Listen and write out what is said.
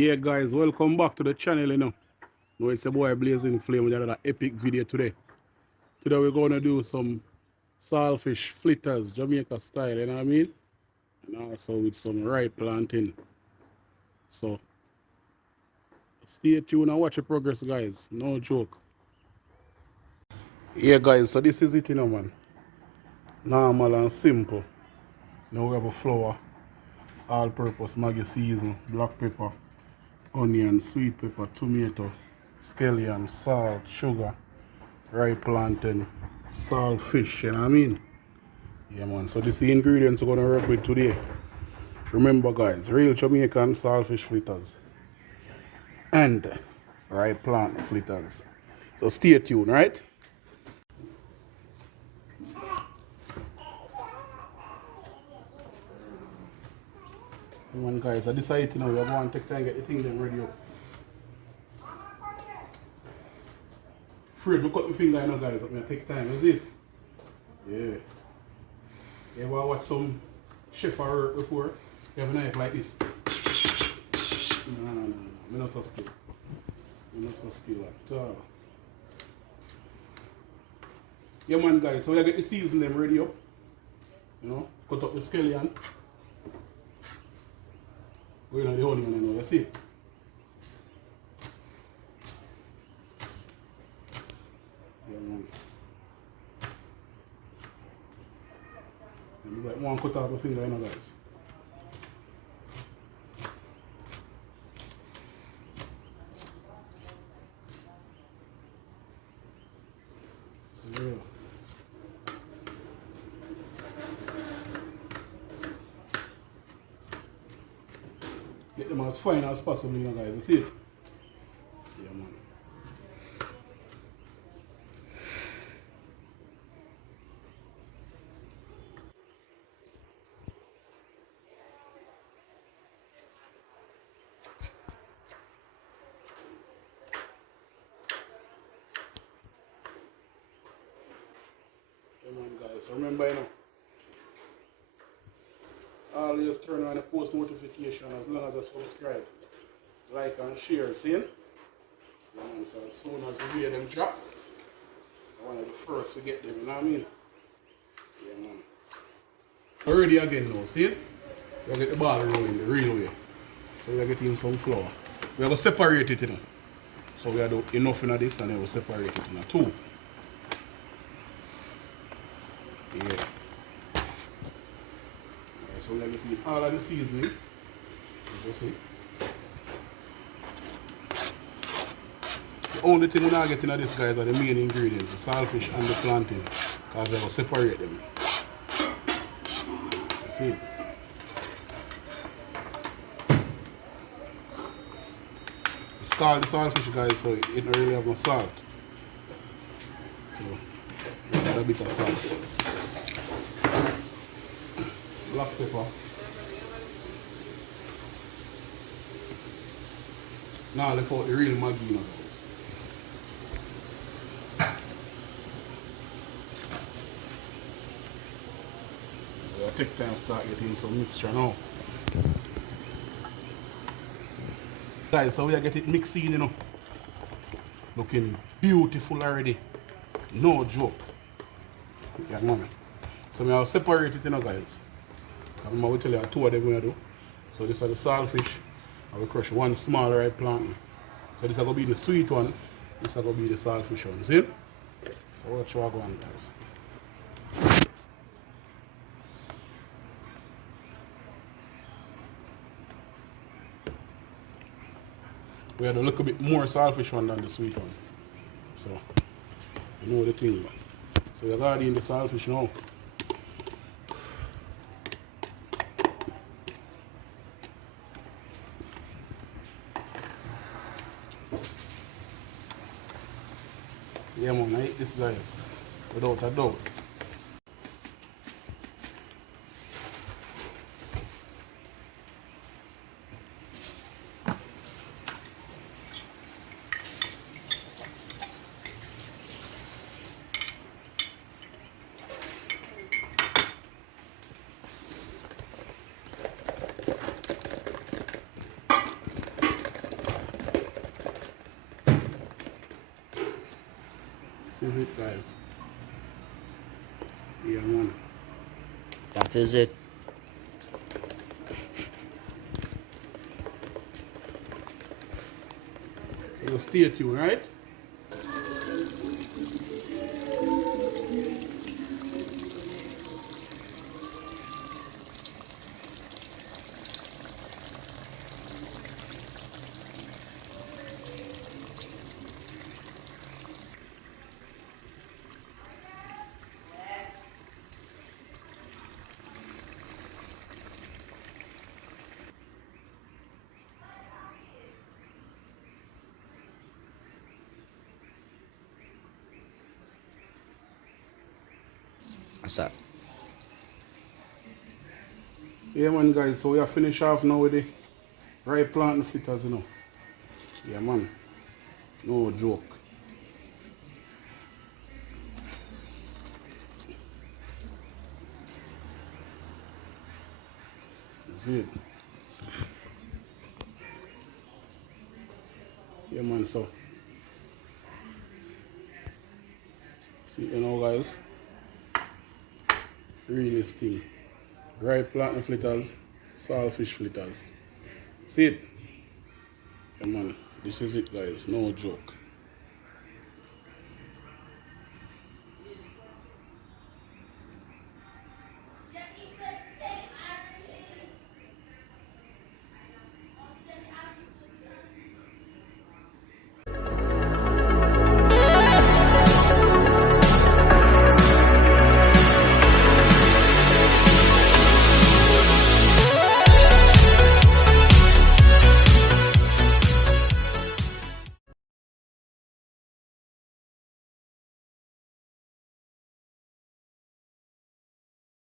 Yeah guys, welcome back to the channel, you know. Now it's a boy Blazing Flame with another epic video today. Today we're gonna do some saltfish flitters, Jamaica style, you know what I mean? And also with some ripe plantain. So stay tuned and watch the progress guys, no joke. Yeah guys, so this is it, you know, man. Normal and simple. Now we have a flour, all-purpose Maggi season, black pepper, onion, sweet pepper, tomato, scallion, salt, sugar, ripe plantain, saltfish, you know what I mean? Yeah man, so this is the ingredients we're gonna work with today. Remember guys, real Jamaican saltfish flitters and ripe plant flitters. So stay tuned, right? Come on guys, I decided now we're going to take time and get the thing them ready up. Afraid me cut my finger, you know guys, but I take time, you see? Yeah. You ever watch some chef work before? You have a knife like this. No. I'm not so skilled. I'm not so skilled at all. Yeah man guys, so we get the season them ready up. You know, cut up the scallion. Go in the onion now, you see? Yeah man. And like one cut off my finger, you know guys. Yeah. Get them as fine as possible, you know guys, you see it? Yeah man. Yeah man guys, so remember you know, always turn on the post notification as long as I subscribe, like and share, see? Yeah man, so as soon as we hear them drop, one of the first we get them, you know what I mean? Yeah man. Already again now, see? We get the ball rolling the real way. So we are getting some flour. We are going to separate it, you know. So we are do enough in this and then we'll separate it in two. Yeah. Right, so we are getting all of the seasoning, as you see. The only thing we're not getting at this guys are the main ingredients, the saltfish and the plantain. Because we will separate them. You see? It's called the saltfish guys, so it don't really have no salt. So we add a bit of salt. Black pepper. Now look out the real Maggi, you know guys. We'll take time to start getting some mixture now. Guys, so we are getting it mixed in, you know. Looking beautiful already. No joke. Yeah, man. So we will separate it, you know, guys. I will tell you two of them we're going to do. So this is the saltfish. I will crush one small ripe plantain. So this is going to be the sweet one. This is going to be the saltfish one. See? So watch what going on, guys. We had a little bit more saltfish one than the sweet one. So, you know the thing. So we're going to in the saltfish now. Yeah man, I eat this guys, without a doubt. This is it, guys. Yeah, man. That is it. So you stay tuned, right? What's that? Yeah, man, guys. So we are finished off now with the right plantain flitters, you know. Yeah, man. No joke. That's it. Yeah, man. So, see, you know, guys. Really steam. Right plantain flitters, saltfish flitters. See it? Yeah, man. This is it, guys. No joke.